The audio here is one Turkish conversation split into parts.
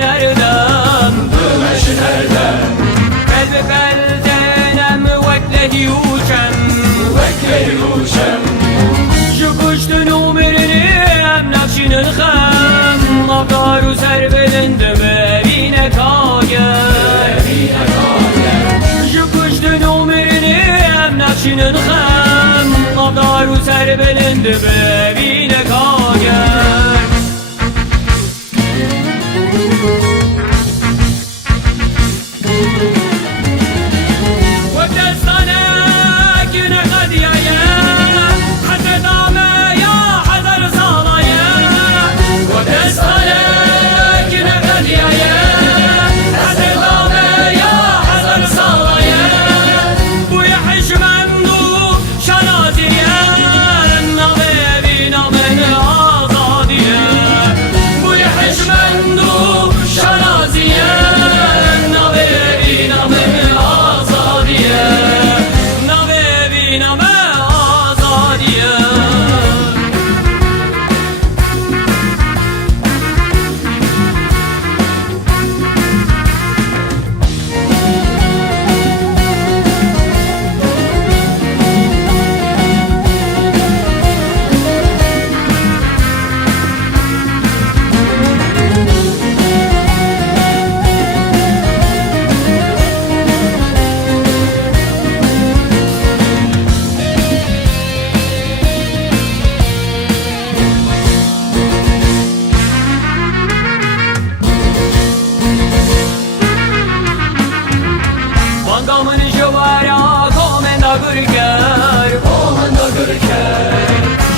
erdem Kalbi kaldenem veklehi uçem Şukuştun umirini em nakşinin hem Mavdaru serbelindim evine kager Şukuştun umirini em nakşinin hem Mavdaru serbelindim evine kager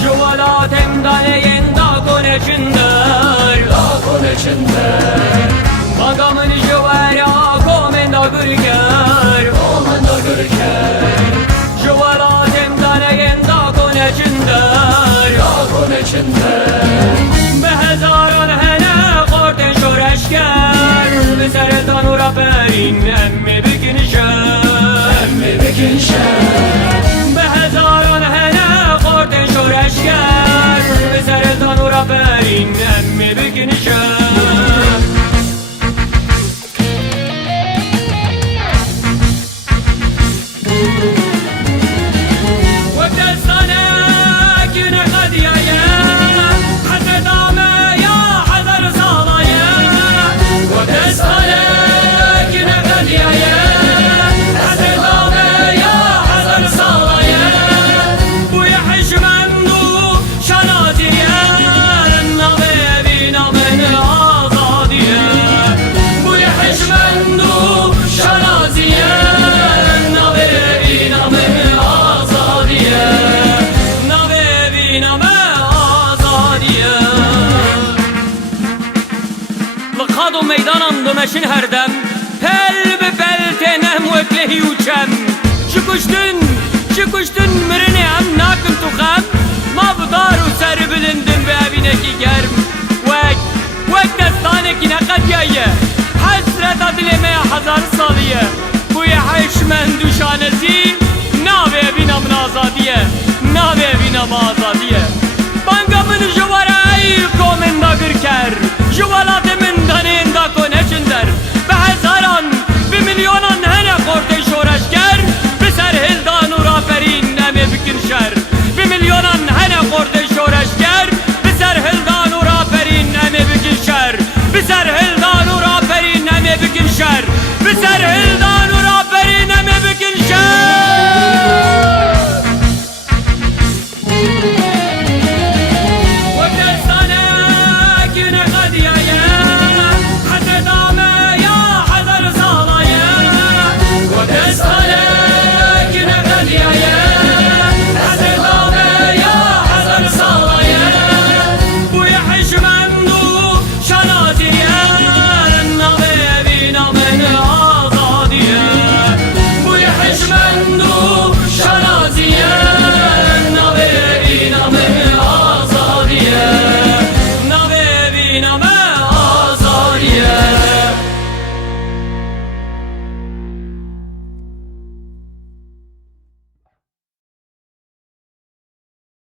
Juvalat emdane da konechindar Magamın juvara komenda gürker Juvalat emdane da konechindar Behezaran hene korten şoreşker Biseretan ura perin emmi bikinşer Behezaran hene korten şoreşker Biseretan ura perin emmi bikinşer Lqad و meydanan dömeşin herdem Pelbi beltenem veklehi uçem Şukuştun mirini em nakim tuxem Mavdaru serbilindim ve evineki germ Vek destaneki ne qediye Hasret adilemeye hazar saliye Bu yeheşmen düşanezi Nave evinamın azadiye Nave evinam azadiye Bangamın juvara ey komenda gürker Juvalat